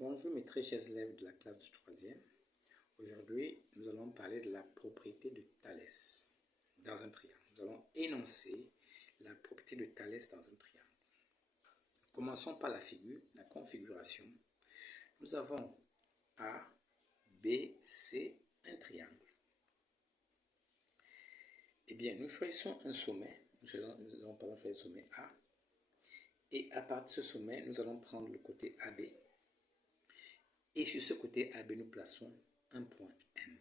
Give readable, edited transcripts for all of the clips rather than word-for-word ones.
Bonjour mes très chers élèves de la classe du 3e. Aujourd'hui, nous allons parler de la propriété de Thalès dans un triangle. Nous allons énoncer la propriété de Thalès dans un triangle. Commençons par la figure, la configuration. Nous avons A, B, C, un triangle. Eh bien, nous choisissons un sommet. Nous allons choisir le sommet A. Et à partir de ce sommet, nous allons prendre le côté AB. Et sur ce côté AB, nous plaçons un point M.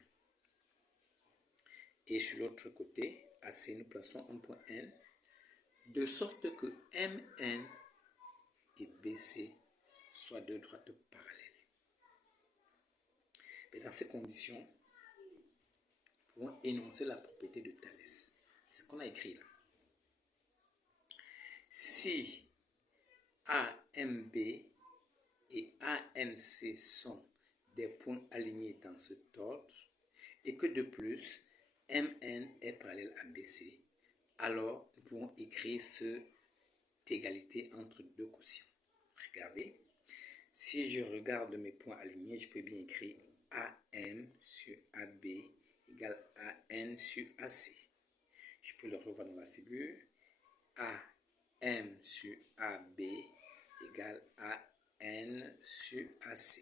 Et sur l'autre côté AC, nous plaçons un point N, de sorte que MN et BC soient deux droites parallèles. Et dans ces conditions, nous pouvons énoncer la propriété de Thalès. C'est ce qu'on a écrit là. Si AMB et ANC sont des points alignés dans cet ordre et que de plus MN est parallèle à BC, alors nous pouvons écrire cette égalité entre deux quotients. Regardez, si je regarde mes points alignés, je peux bien écrire AM sur AB égale AN sur AC. Je peux le revoir dans la figure. AM sur AB égale AN sur AC.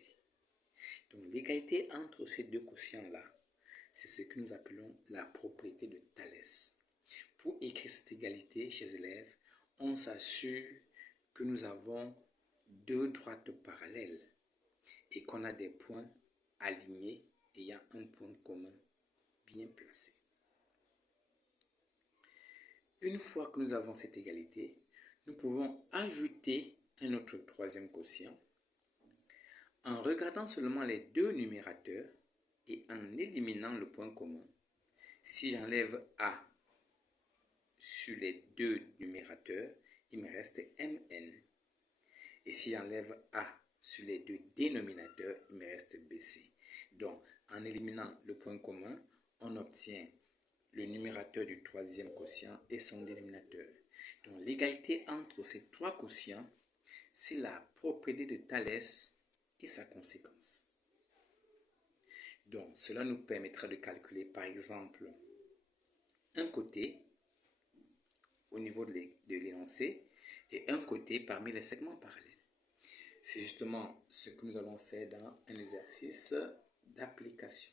Donc l'égalité entre ces deux quotients-là, c'est ce que nous appelons la propriété de Thalès. Pour écrire cette égalité, chers élèves, on s'assure que nous avons deux droites parallèles et qu'on a des points alignés ayant un point commun bien placé. Une fois que nous avons cette égalité, nous pouvons ajouter un autre troisième quotient en regardant seulement les deux numérateurs et en éliminant le point commun. Si j'enlève A sur les deux numérateurs, il me reste MN. Et si j'enlève A sur les deux dénominateurs, il me reste BC. Donc, en éliminant le point commun, on obtient le numérateur du troisième quotient et son dénominateur. Donc, l'égalité entre ces trois quotients, c'est la propriété de Thalès et sa conséquence. Donc, cela nous permettra de calculer, par exemple, un côté au niveau de l'énoncé et un côté parmi les segments parallèles. C'est justement ce que nous allons faire dans un exercice d'application.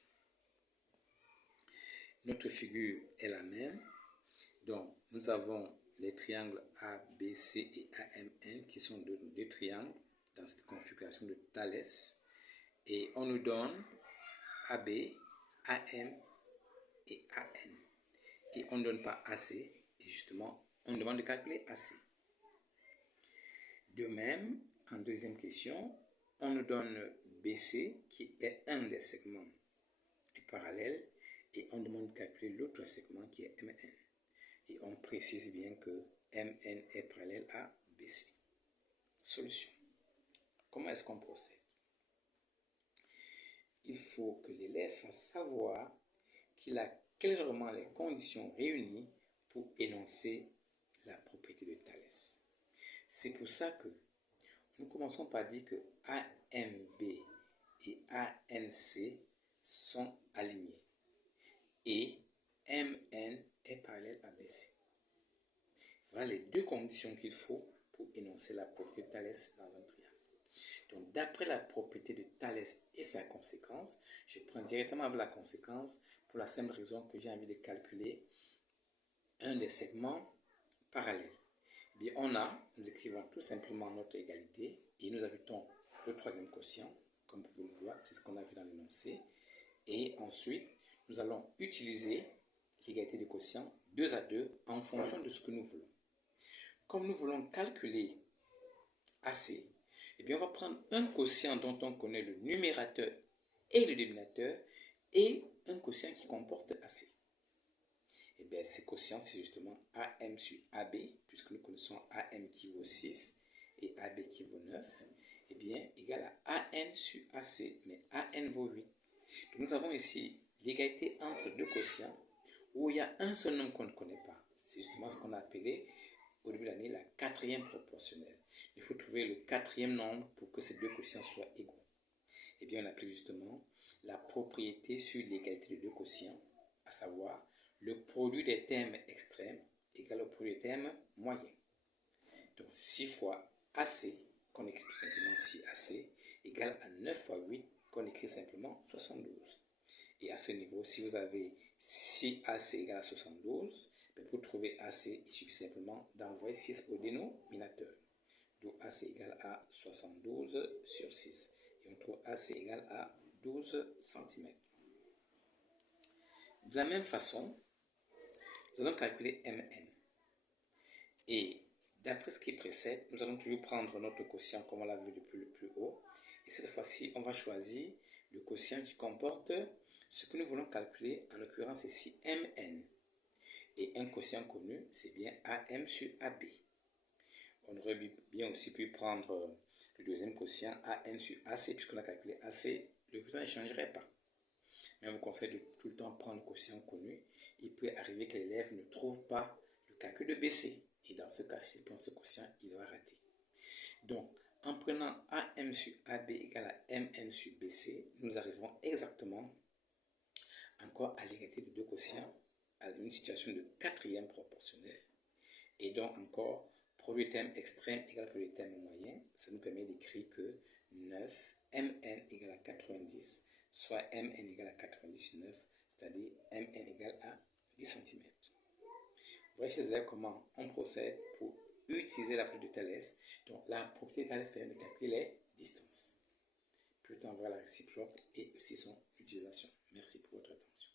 Notre figure est la même. Donc, nous avons les triangles ABC et AMN qui sont deux triangles dans cette configuration de Thalès. Et on nous donne AB, AM et AN. Et on ne donne pas AC. Et justement, on demande de calculer AC. De même, en deuxième question, on nous donne BC qui est un des segments parallèles et on demande de calculer l'autre segment qui est MN. Et on précise bien que MN est parallèle à BC. Solution. Comment est-ce qu'on procède? Il faut que l'élève fasse savoir qu'il a clairement les conditions réunies pour énoncer la propriété de Thalès. C'est pour ça que nous commençons par dire que AMB et ANC sont alignés et MN est parallèle à BC. Voilà les deux conditions qu'il faut pour énoncer la propriété de Thalès dans un triangle. Donc, d'après la propriété de Thalès et sa conséquence, je prends directement avec la conséquence pour la simple raison que j'ai envie de calculer un des segments parallèles. Eh bien, nous écrivons tout simplement notre égalité et nous ajoutons le troisième quotient, comme vous pouvez le voir, c'est ce qu'on a vu dans l'énoncé. Et ensuite, nous allons utiliser l'égalité de quotient 2 à 2 en fonction de ce que nous voulons. Comme nous voulons calculer AC, eh bien, on va prendre un quotient dont on connaît le numérateur et le dénominateur et un quotient qui comporte AC. Eh bien, ces quotients, c'est justement AM sur AB, puisque nous connaissons AM qui vaut 6 et AB qui vaut 9, eh bien, égal à AN sur AC, mais AN vaut 8. Donc, nous avons ici l'égalité entre deux quotients où il y a un seul nombre qu'on ne connaît pas. C'est justement ce qu'on a appelé au début de l'année la quatrième proportionnelle. Il faut trouver le quatrième nombre pour que ces deux quotients soient égaux. bien, on applique justement la propriété sur l'égalité de deux quotients, à savoir le produit des termes extrêmes égale au produit des termes moyens. Donc 6 fois AC, qu'on écrit tout simplement 6AC, égale à 9 fois 8, qu'on écrit simplement 72. Et à ce niveau, si vous avez 6AC égale à 72, pour trouver AC, il suffit simplement d'envoyer 6 au dénominateur. Donc AC égale à 72 sur 6. Et on trouve AC égale à 12 cm. De la même façon, nous allons calculer MN. Et d'après ce qui précède, nous allons toujours prendre notre quotient comme on l'a vu depuis le plus haut. Et cette fois-ci, on va choisir le quotient qui comporte ce que nous voulons calculer, en l'occurrence ici MN. Et un quotient connu, c'est bien AM sur AB. On aurait bien aussi pu prendre le deuxième quotient AM sur AC, puisqu'on a calculé AC, le quotient ne changerait pas. Mais on vous conseille de tout le temps prendre le quotient connu. Il peut arriver que l'élève ne trouve pas le calcul de BC. Et dans ce cas, s'il prend ce quotient, il va rater. Donc, en prenant AM sur AB égale à MN sur BC, nous arrivons exactement encore à l'égalité de deux quotients, à une situation de quatrième proportionnelle. Et donc encore, produit terme extrême égale produit terme moyen. Ça nous permet d'écrire que 9, MN égale à 90, soit MN égale à 99, c'est-à-dire MN égale à 10 cm. Voyez chez élèves comment on procède pour utiliser la propriété de Thalès. Donc la propriété de Thalès permet de calculer les distances. Plus tard on verra la réciproque et aussi son utilisation. Merci pour votre attention.